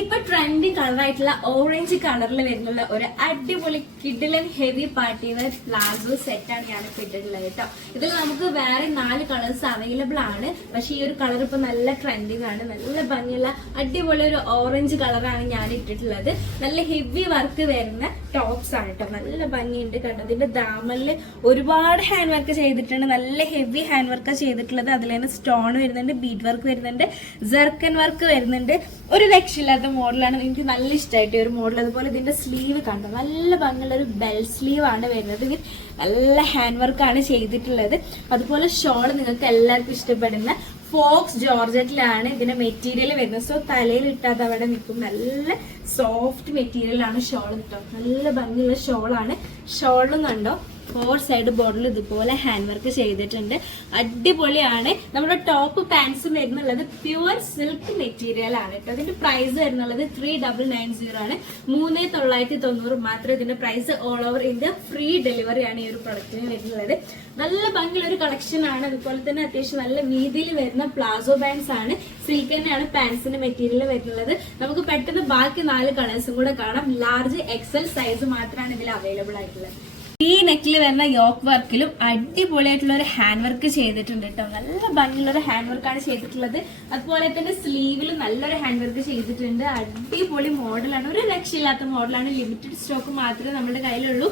ഇപ്പൊ trending കളറായിട്ടുള്ള orange കളറിൽ വരുന്നുള്ള ഒരു അടിപൊളി കിഡിലൻ ഹെവി പാർട്ടി വെയർ പ്ലാസോ സെറ്റാണ് ഞാനിപ്പോ ഇട്ടിട്ടുള്ളത് കേട്ടോ. ഇതിൽ നമുക്ക് വേറെ 4 കളേഴ്സ് അവൈലബിൾ ആണ്. പക്ഷെ ഈ ഒരു കളർ ഇപ്പൊ നല്ല ട്രെൻഡിങ് ആണ്. നല്ല ഭംഗിയുള്ള അടിപൊളി ഒരു ഓറഞ്ച് കളറാണ് ഞാൻ ഇട്ടിട്ടുള്ളത്. നല്ല ഹെവി വർക്ക് വരുന്ന ടോപ്സ് ആണ് കേട്ടോ. നല്ല ഭംഗിയുണ്ട് കണ്ടോ. ഇതിന്റെ ദാമനിൽ ഒരുപാട് ഹാൻഡ് വർക്ക് ചെയ്തിട്ടുണ്ട്. നല്ല ഹെവി ഹാൻഡ് വർക്ക് ചെയ്തിട്ടുള്ളത്. അതിൽ തന്നെ സ്റ്റോൺ വരുന്നുണ്ട്, ബീഡ് വർക്ക് വരുന്നുണ്ട്, ജർക്കൻ വർക്ക് വരുന്നുണ്ട്. ഒരു രക്ഷയില്ലാത്ത മോഡലാണ്. എനിക്ക് നല്ല ഇഷ്ടമായിട്ട് ഒരു മോഡൽ. അതുപോലെ ഇതിന്റെ സ്ലീവ് കണ്ടോ, നല്ല ഭംഗിയുള്ള ഒരു ബെൽ സ്ലീവ് ആണ് വരുന്നത്. വിത്ത് നല്ല ഹാൻഡ് വർക്കാണ് ചെയ്തിട്ടുള്ളത്. അതുപോലെ ഷോൾ നിങ്ങൾക്ക് എല്ലാവർക്കും ഇഷ്ടപ്പെടുന്ന ഫോക്സ് ജോർജറ്റിലാണ് ഇതിന്റെ മെറ്റീരിയൽ വരുന്നത്. സോ തലയിൽ ഇട്ടാതെ അവിടെ നിൽക്കും. നല്ല സോഫ്റ്റ് മെറ്റീരിയൽ ആണ് ഷോൾ കിട്ടും. നല്ല ഭംഗിയുള്ള ഷോളാണ്. ഷോളും കണ്ടോ 4 സൈഡ് ബോർഡിൽ ഇതുപോലെ ഹാൻഡ് വർക്ക് ചെയ്തിട്ടുണ്ട്. അടിപൊളിയാണ്. നമ്മുടെ ടോപ്പ് പാൻസും വരുന്നുള്ളത് പ്യുവർ സിൽക്ക് മെറ്റീരിയൽ ആണ് കേട്ടോ. ഇതിന്റെ പ്രൈസ് വരുന്നുള്ളത് 3990 ആണ്. 3990 മാത്രം ഇതിന്റെ price. All over India free delivery ആണ് ഈ ഒരു പ്രൊഡക്റ്റിന് വരുന്നത്. നല്ല ഭംഗിയുള്ള ഒരു കളക്ഷൻ ആണ്. അതുപോലെ തന്നെ അത്യാവശ്യം നല്ല വീതിയിൽ വരുന്ന പ്ലാസോ പാൻസ് ആണ്. സിൽക്ക് തന്നെയാണ് പാൻസിന്റെ മെറ്റീരിയൽ വരുന്നത്. നമുക്ക് പെട്ടെന്ന് ബാക്കി 4 കളേഴ്സും കൂടെ കാണാം. ലാർജ് എക്സൽ സൈസ് മാത്രമാണ് ഇതിൽ അവൈലബിൾ ആയിട്ടുള്ളത്. ഈ നെക്കിൽ വരുന്ന യോക്ക് വർക്കിലും അടിപൊളിയായിട്ടുള്ള ഒരു ഹാൻഡ് വർക്ക് ചെയ്തിട്ടുണ്ട് കേട്ടോ. നല്ല ഭംഗിയുള്ള ഒരു ഹാൻഡ് വർക്കാണ് ചെയ്തിട്ടുള്ളത്. അതുപോലെ തന്നെ സ്ലീവിലും നല്ലൊരു ഹാൻഡ് വർക്ക് ചെയ്തിട്ടുണ്ട്. അടിപൊളി മോഡലാണ്. ഒരു രക്ഷയില്ലാത്ത മോഡലാണ്. ലിമിറ്റഡ് സ്റ്റോക്ക് മാത്രമേ നമ്മുടെ കയ്യിലുള്ളൂ.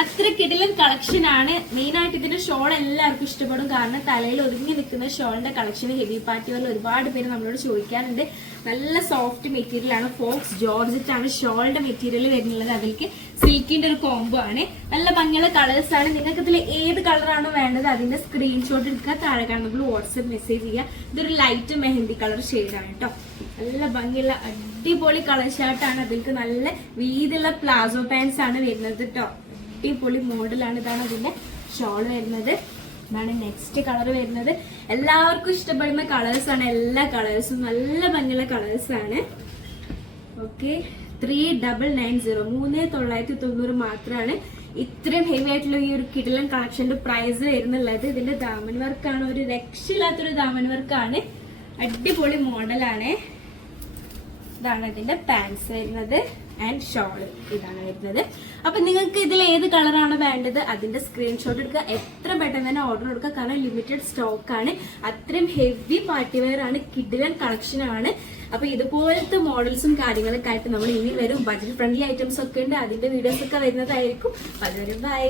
അത്ര കിടിലൻ കളക്ഷൻ ആണ്. മെയിൻ ആയിട്ട് ഇതിന്റെ ഷോൾ എല്ലാവർക്കും ഇഷ്ടപ്പെടും. കാരണം തലയിൽ ഒതുങ്ങി നിൽക്കുന്ന ഷോളിന്റെ കളക്ഷൻ ഹെവി പാർട്ടി വരെ ഒരുപാട് പേര് നമ്മളോട് ചോദിക്കാറുണ്ട്. നല്ല സോഫ്റ്റ് മെറ്റീരിയൽ ആണ്. ഫോക്സ് ജോർജറ്റ് ആണ് ഷോളിന്റെ മെറ്റീരിയൽ വരുന്നുള്ളത്. അതിലേക്ക് സിൽക്കിന്റെ ഒരു കോംബോ ആണ്. നല്ല ഭംഗിയുള്ള കളേഴ്സ് ആണ്. നിങ്ങൾക്ക് ഇതിൽ ഏത് കളറാണോ വേണ്ടത് അതിന്റെ സ്ക്രീൻഷോട്ട് എടുക്കുക. താഴെ കാണുമ്പോൾ വാട്സ്ആപ്പ് മെസ്സേജ് ചെയ്യുക. ഇതൊരു ലൈറ്റ് മെഹന്തി കളർ ഷെയ്ഡാണ് കേട്ടോ. നല്ല ഭംഗിയുള്ള അടിപൊളി കളർ ഷർട്ടാണ്. അതിലേക്ക് നല്ല വീതിയുള്ള പ്ലാസോ പാൻസ് ആണ് വരുന്നത് കേട്ടോ. അടിപൊളി മോഡലാണ്. ഇതാണ് അതിന്റെ ഷോൾ വരുന്നത്. ഇതാണ് നെക്സ്റ്റ് കളർ വരുന്നത്. എല്ലാവർക്കും ഇഷ്ടപ്പെടുന്ന കളേഴ്സ് ആണ്. എല്ലാ കളേഴ്സും നല്ല ഭംഗിയുള്ള കളേഴ്സ് ആണ്. ഓക്കെ, 3990 3990 മാത്രമാണ് ഇത്രയും ഹെവി ആയിട്ടുള്ള ഈ ഒരു കിടിലൻ കളക്ഷന്റെ പ്രൈസ് വരുന്നുള്ളത്. ഇതിന്റെ ദാമൻ വർക്കാണ്. ഒരു രക്ഷയില്ലാത്തൊരു ദാമൻ വർക്കാണ്. അടിപൊളി മോഡലാണ്. ഇതാണ് ഇതിന്റെ പാൻസ് വരുന്നത് ആൻഡ് ഷോള് ഇതാണ് വരുന്നത്. അപ്പൊ നിങ്ങൾക്ക് ഇതിൽ ഏത് കളറാണ് വേണ്ടത് അതിന്റെ സ്ക്രീൻഷോട്ട് എടുക്കുക. എത്ര പെട്ടെന്ന് തന്നെ ഓർഡർ കൊടുക്കുക. കാരണം ലിമിറ്റഡ് സ്റ്റോക്ക് ആണ്. അത്രയും ഹെവി പാർട്ടി വെയർ ആണ്. കിഡിലൻ കളക്ഷൻ ആണ്. അപ്പൊ ഇതുപോലത്തെ മോഡൽസും കാര്യങ്ങളൊക്കെ ആയിട്ട് നമ്മൾ ഇനി വരും. ബഡ്ജറ്റ് ഫ്രണ്ട്ലി ഐറ്റംസ് ഒക്കെ ഉണ്ട്. അതിന്റെ വീഡിയോസ് ഒക്കെ വരുന്നതായിരിക്കും. അതുവരെ ബൈ.